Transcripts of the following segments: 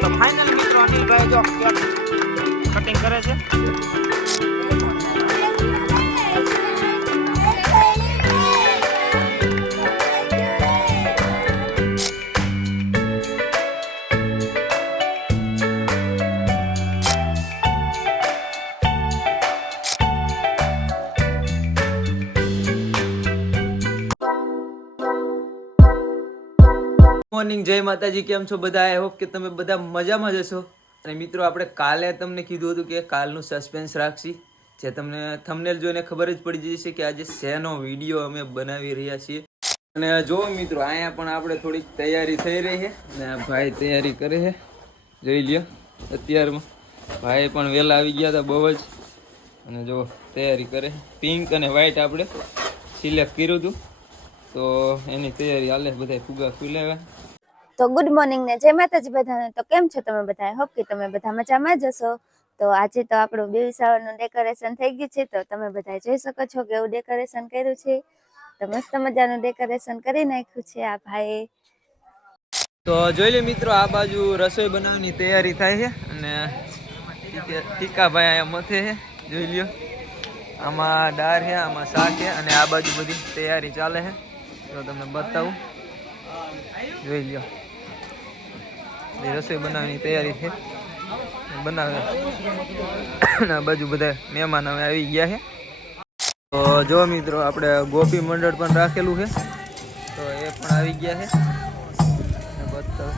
તો ફાઇનલ મિત્રો અનિલભાઈ જો કેક કટિંગ કરે છે. મોર્નિંગ, જય માતાજી. કેમ છો બધા? આઈ હોપ કે તમે બધા મજામાં જ હશો. અને મિત્રો આપણે કાલે તમને કીધું હતું કે કાલનું સસ્પેન્સ રાખશી, જે તમને થંબનેલ જોઈને ખબર જ પડી જશે કે આજે શેનો વિડીયો અમે બનાવી રહ્યા છીએ. અને જો મિત્રો અહીંયા પણ આપણે થોડીક તૈયારી થઈ રહી છે અને ભાઈ તૈયારી કરે છે, જોઈ લ્યો. અત્યારમાં ભાઈ પણ વહેલા આવી ગયા હતા બહુ જ, અને જો તૈયારી કરે. પિંક અને વ્હાઈટ આપણે સિલેક્ટ કર્યું હતું, તો એની તૈયારી હાલે. બધા ફુગા ફૂલાવ્યા. તો ગુડ મોર્નિંગ ને જય માતાજી બધાને. તો કેમ છો તમે બધા? હોપ કે તમે બધા મજામાં જ હશો. તો આજે તો આપણું બેબી શાવરનું ડેકોરેશન થઈ ગયું છે, તો તમે બધા જોઈ શકો છો કેવું ડેકોરેશન કર્યું છે. તો મસ્ત મજાનું ડેકોરેશન કરી નાખ્યું છે આ ભાઈ. તો જોઈ લે મિત્રો, આ બાજુ રસોઈ બનાવવાની તૈયારી થાય છે અને ટીકા ભાઈ અહીંયા મથે છે, જોઈ લ્યો. આમાં દાળ છે, આમાં શાક છે અને આ બાજુ બધી તૈયારી ચાલે છે. તો તમને બતાવું, જોઈ લ્યો. રસોઈ બનાવવાની તૈયારી છે, બનાવે. આ બાજુ બધા મહેમાન હવે આવી ગયા છે. તો જો મિત્રો આપણે ગોપી મંડળ પણ રાખેલું છે, તો એ પણ આવી ગયા છે. બતાવો.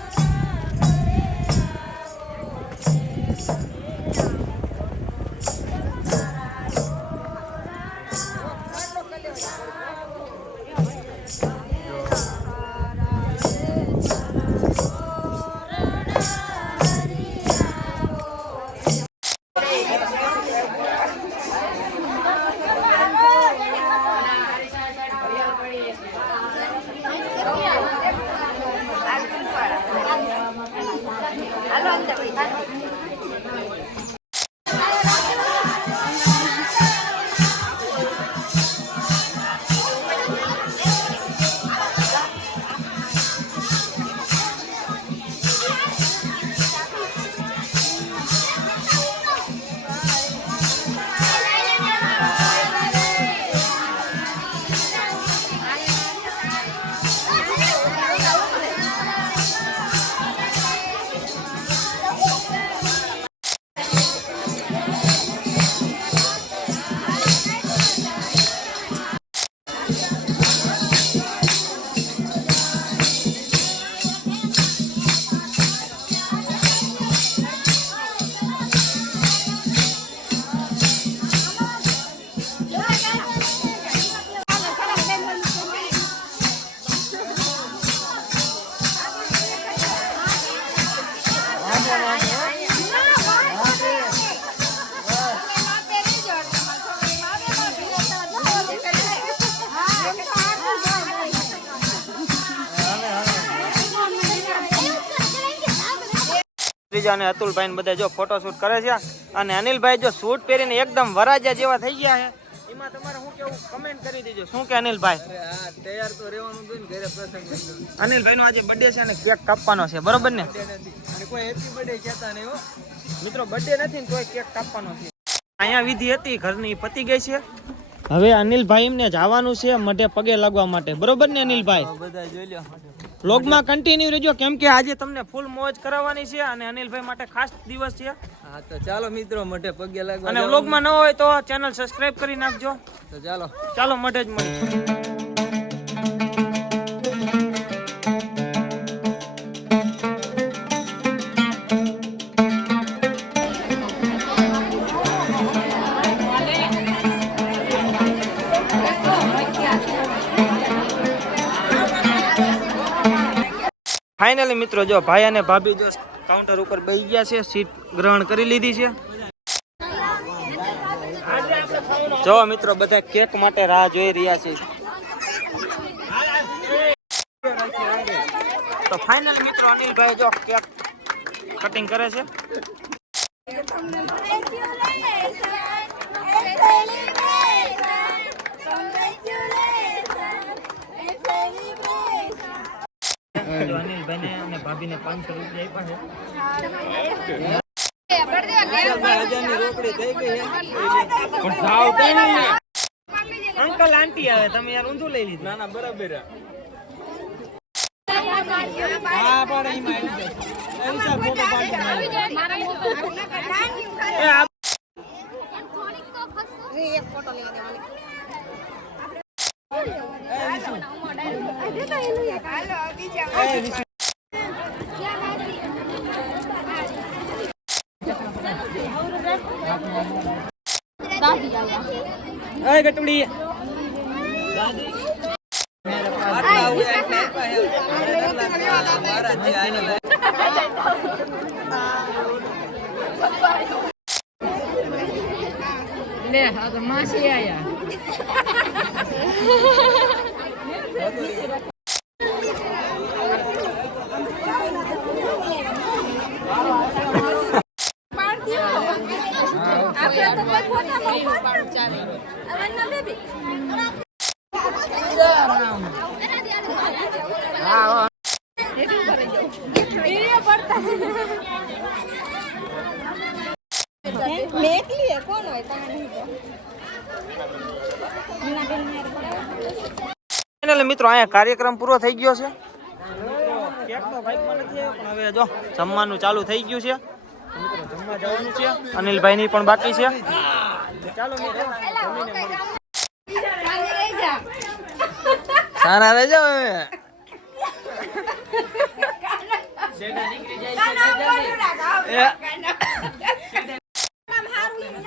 અને અતુલભાઈ બધા જો ફોટોશૂટ કરે છે, અને અનિલભાઈ જો શૂટ પહેરીને એકદમ વરાજા જેવા થઈ ગયા છે. એમાં તમારે શું કેવું કમેન્ટ કરી દેજો. શું કે અનિલભાઈ? તૈયાર તો રહેવાનું હતું ને, ઘરે પ્રસંગ. અનિલભાઈ નો આજે બર્થડે છે અને કેક કાપવાનો છે, બરોબર ને? કોઈ હેપી બર્થડે કહેતા નહીં હો મિત્રો. બર્થડે નથી ને તોય કેક કાપવાનો છે. અહીંયા વિધિ હતી ઘરની, પતી ગઈ છે. હવે અનિલભાઈ એમને જવાનું છે મઢે પગે લાગવા માટે, બરોબર ને અનિલભાઈ? બધા જોઈ લો. વ્લોગમાં કન્ટિન્યુ રહેજો, કેમ કે આજે તમને ફૂલ મોજ કરાવવાની છે અને અનિલભાઈ માટે ખાસ દિવસ છે. હા તો ચાલો મિત્રો, મઢે પગે લાગવા. અને વ્લોગમાં ન હોય તો ચેનલ સબસ્ક્રાઇબ કરી નાખજો. તો ચાલો ચાલો મઢે જ મળીએ. ફાઇનલી મિત્રો જો ભાઈ અને ભાભી જો કાઉન્ટર ઉપર બેસી ગયા છે, સીટ ગ્રહણ કરી લીધી છે. જો મિત્રો બધા કેક માટે રાહ જોઈ રહ્યા છે. તો ફાઇનલી મિત્રો અનિલભાઈ જો કેક કટિંગ કરે છે. તો અનિલભાઈને અને ભાભીને 500 રૂપિયા આપ્યા છે. અંકલ આંટી આવે તમે યાર ઊંધું લઈ લીધું. ના બરાબર. હા પણ એમાં આવી જાય. ફોટો ગટુડી લે હા તો માસી આયા. મિત્રો અહીંયા કાર્યક્રમ પૂરો થઈ ગયો છે. હવે જો જમવાનું ચાલુ થઈ ગયું છે. જમવા જવાનું છે. અનિલભાઈ ની પણ બાકી છે. ચાલો મિત્રો સારા રહેજો.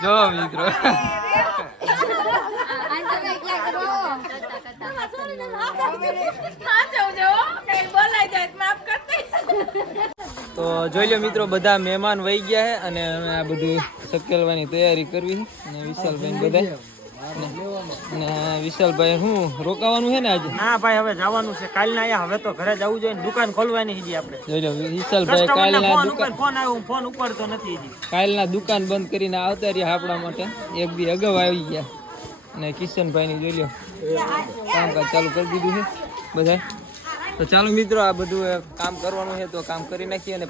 જો મિત્રો તો જોઈ લો મિત્રો બધા મહેમાન વહી ગયા છે અને આ બધું સકેલવાની તૈયારી કરવી અને વિશાલભાઈ બધા અને વિશાલભાઈ શું રોકાવાનું છે ને આજે? ના ભાઈ હવે જવાનું છે. કાલના આયા હવે તો ઘરે જવું જોઈએ ને દુકાન ખોલવાની છે આપણે. જોઈ લો વિશાલભાઈ કાલના દુકાન ફોન આવ્યો ફોન ઉપાડતો નથી. કાલના દુકાન બંધ કરીને આવતા રહ્યા આપણા માટે. એક દી અગાઉ આવી ગયા અને કિશનભાઈ ની જોઈ લો કામકાજ ચાલુ કરી દીધું છે બધા. તો ચાલો મિત્રો આ બધું કામ કરવાનું છે તો કામ કરી નાખીએ અને